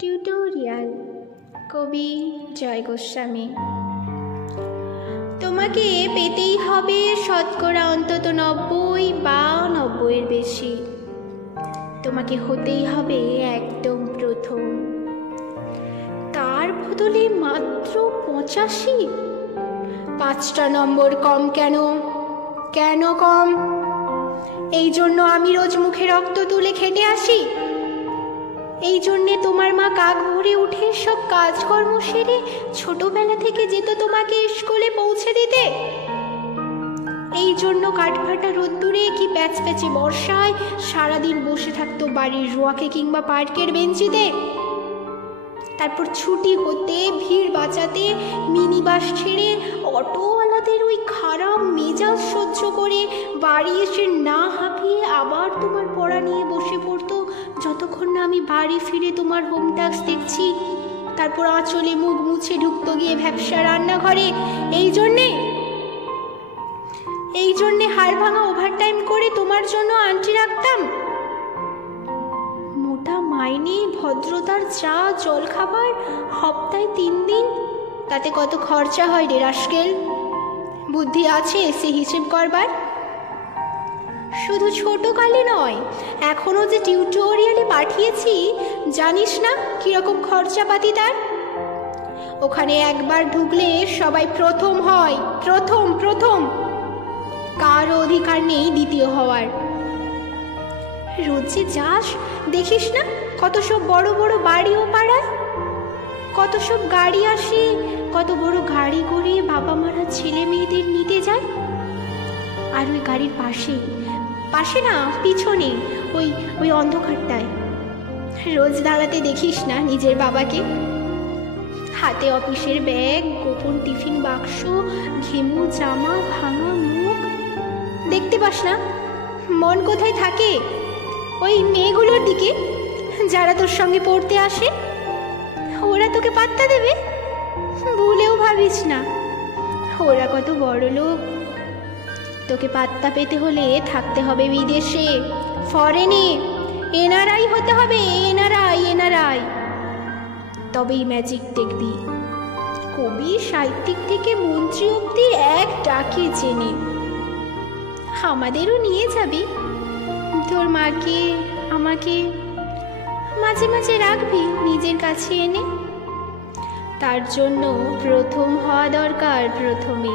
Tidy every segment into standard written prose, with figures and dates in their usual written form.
Tutorial কবি জয় গোস্বামী। তোমাকে পেতেই হবে শতকরা অন্তত 90 বা 90-এর বেশি। তোমাকে হতেই হবে একদম প্রথম। তার বদলে মাত্র 85? 5টা নম্বর কম কেন? কেন কম? এই জন্য আমি রোজ মুখে রক্ত তুলে খেটে আসি? এই জন্যে তোমার মা কাক ভরে উঠে সব কাজকর্ম সেরে ছোটবেলা থেকে যেত তোমাকে স্কুলে পৌঁছে দিতে? এই জন্য কাঠফাটা রোদ্দুরে কি প্যাচপ্যাচে বর্ষায় সারাদিন বসে থাকতো বাড়ির রোয়াকে কিংবা পার্কের বেঞ্চিতে? তারপর ছুটি হতে ভিড় বাঁচাতে মিনি বাস ছেড়ে অটোওয়ালাদের ওই খারাপ মেজাজ সহ্য করে বাড়ি এসে না হাঁপিয়ে আবার তোমার পড়া নিয়ে বসে পড়তো যতক্ষণ না আমি বাড়ি ফিরে তোমার হোম টাস্ক দেখছি। তারপর আঁচলে মুখ মুছে ঢুকতো গিয়ে ভ্যাপসা রান্নাঘরে। এই জন্যে হাড় ভাঙা ওভারটাইম করে তোমার জন্য আন্টি রাখতাম। মোটা মাইনে, ভদ্রতার চা জল খাবার, সপ্তাহে 3 দিন, তাতে কত খরচা হয় রে রাস্কেল? বুদ্ধি আছে সে হিসেব করবার? শুধু ছোটকালে নয়, এখনো যে টিউটোরিয়ালে পাঠিয়েছি, জানিস না কিরকম খরচাপাতি তার? ওখানে একবার ঢুকলে সবাই প্রথম হয়, প্রথম। কারও অধিকার নেই দ্বিতীয় হওয়ার। রোজ যে যাস, দেখিস না কত সব বড় বড় বাড়ি ও পাড়ায়, কত সব গাড়ি আসে, কত বড় গাড়ি করে বাবা মারা ছেলে মেয়েদের নিতে যায়। আর ওই গাড়ির পাশে না, পিছনে ওই অন্ধকারটায় রোজ দাঁড়াতে দেখিস না নিজের বাবাকে? হাতে অফিসের ব্যাগ, গোপন টিফিন বাক্স, ঘেমু জামা, ভাঙা মুখ। দেখতে পাস না মন কোথায় থাকে? ওই মেয়েগুলোর দিকে যারা তোর সঙ্গে পড়তে আসে। ওরা তোকে পাত্তা দেবে? ভুলেও ভাবিস না। ওরা কত বড় লোক। তোকে পাত্তা পেতে হলে থাকতে হবে বিদেশে, ফরেনে, এনআরআই হতে হবে, এনআরআই। তবেই ম্যাজিক দেখবি। কবি, সাহিত্যিক থেকে মন্ত্রী অব্দি এক ডাকে চেনে। আমাদেরও নিয়ে যাবি। তোর মাকে, আমাকে মাঝে মাঝে রাখবি নিজের কাছে এনে। তার জন্য প্রথম হওয়া দরকার, প্রথমে।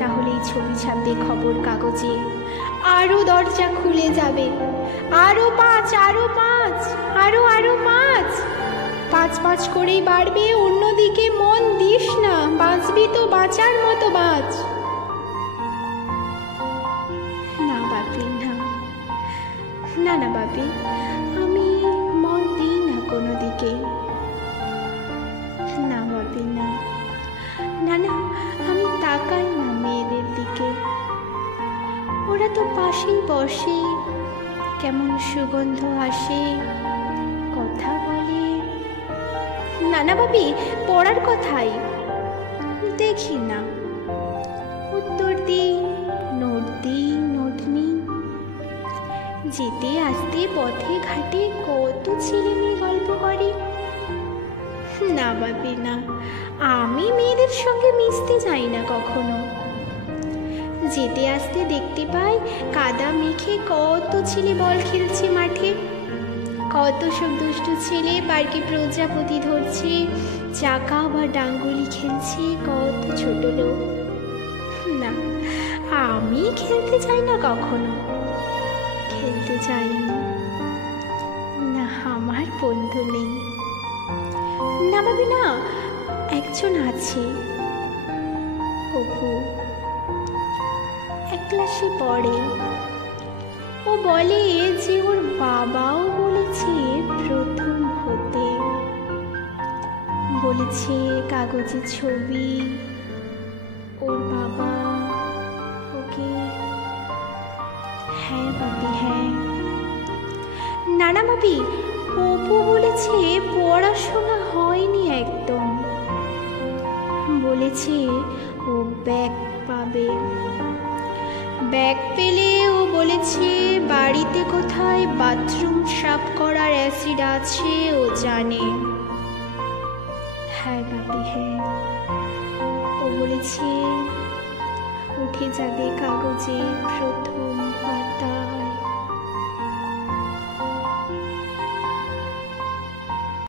তাহলেই ছবি ছাপবে খবর কাগজে, আরো দরজা খুলে যাবে। আরো 5, আরো 5, আরো 5 করেই বাড়বে। অন্যদিকে মন দিস না, বাঁচবি তো বাঁচার মতো বাঁচ। না বাপি, আমি মন দিই না কোনো দিকে। না বাপি, না, আমি তাকাই না মেয়েদের দিকে। ওরা তো পাশেই বসে, কেমন সুগন্ধ আসে, কথা বলে। না বাপি, পড়ার কথাই দেখি না। উত্তর দিই, নোট নি। যেতে আসতে পথে ঘাটে কত ছেলে মেয়ে গল্প করে। না বাপি, না, আমি মেয়েদের সঙ্গে মিশতে যাই না কখনো। যেতে আসতে দেখতে পাই কাদা মেখে কত ছেলে বল খেলছে মাঠে, কত সব দুষ্টু ছেলে পার্কে প্রজাপতি ধরছে, চাকা বা ডাঙ্গুলি খেলছে কত ছোট লোক। না, আমি খেলতে চাই না কখনো, খেলতে চাইনি। না, আমার বন্ধু নেই। না ভাবি, না, একজন আছে, অপু। 1 ক্লাসে পড়ে। ও বলে যে ওর বাবাও বলেছে প্রথম হতে। বলেছে কাগজে ছবি, ওর বাবা ওকে। হ্যাঁ বাপি, হ্যাঁ। না বাপি, অপু বলেছে পড়াশোনা হয়নি একদম। বলেছে ও ব্যাক পাবে। ব্যাগ পেলে ও বলেছে বাড়িতে কোথায় বাথরুম সাফ করার অ্যাসিড আছে ও জানে। হ্যাঁ বাপি হ্যাঁ, ও বলেছে উঠে যাবে কাগজে প্রথম পাতা।